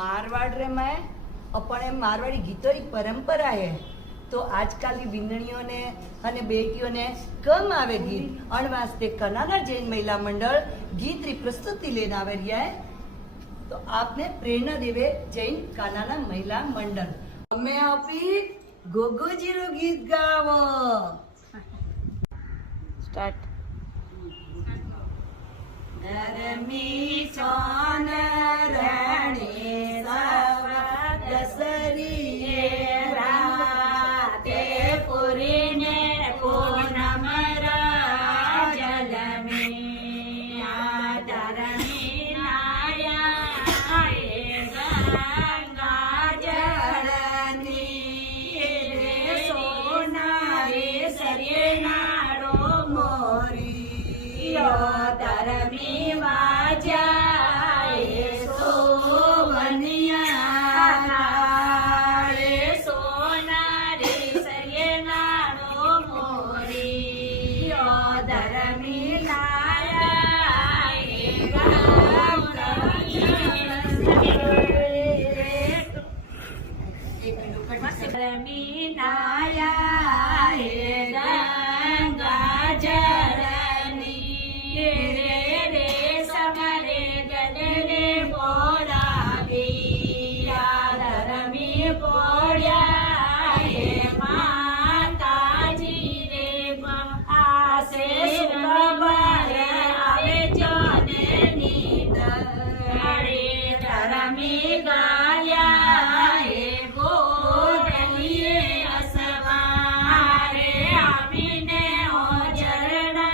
मारवाड़ रे में अपने मारवाड़ी गीतों की परंपरा है। तो आजकल की बिंदणियों ने अने बेटियों ने कम आवे गीत अणवास्ते कनाना जैन महिला मंडल गीत री प्रस्तुति लेने आवे रिया है। तो आपने प्रेरणा देवे जैन कानाना महिला मंडल हमें आपी गोगो जीरो गीत गावो। स्टार्ट। गरमी सोन रणे सब दसरिये राते पुरीने पूनम राजल में आदरणी नाया आए गंगा जलनी रे सोना रे सरे नारो मोरी धरमी वाजाए सोवनिया रे सोना रे सरिये नारो मोरी धरमी लाया धरमी नाया गंगा जलनी रे रे समरे गदरे बोला बिया धरमी बोलिया हे माता जी रे आसे सुखबर आवे जोने नींद रे धरमी गाया हे गोदलिए असवारे आमीने ओ जरना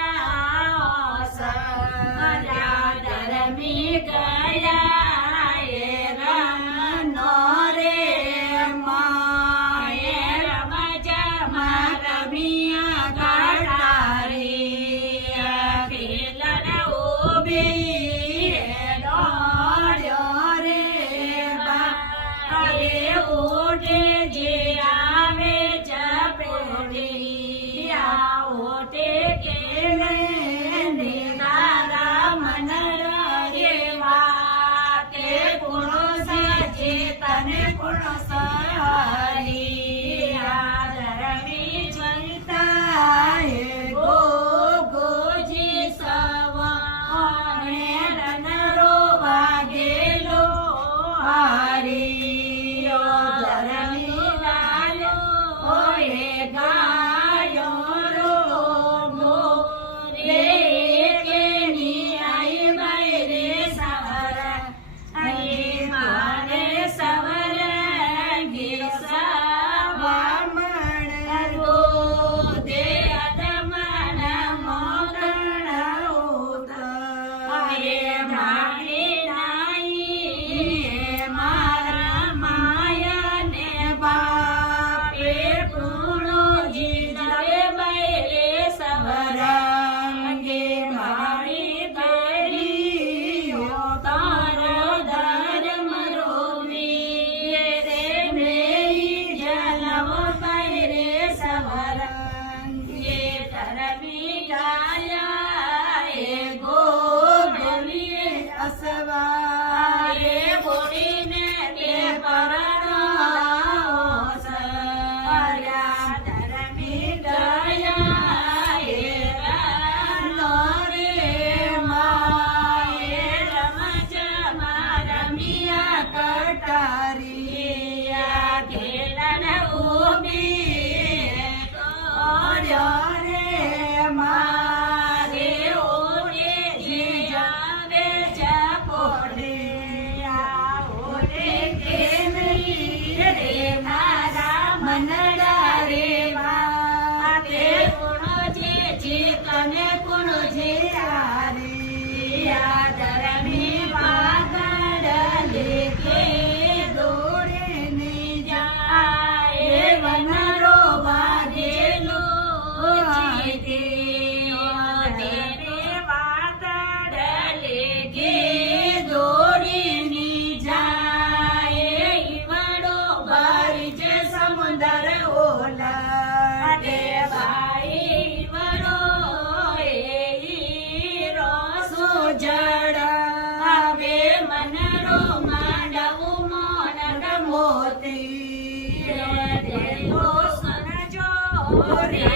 धरमी गया ये रनो रे माए रमजा रमिया गाड़ी खिलन उबी रे बारे उठे जे आवे जपड़ी उठे के निदारा मन तने पुरुष धरमी चलता है गो गोजी सवाने रन रो वागेलो हारी धरमी गालो ओए गायो रो गो रे के नी आई बैरे सवरा आई मारे सवर वामन गो दे अदमन मोकण होत ये भाणी नाई मारा माया ने बापे पूर्णो जी રે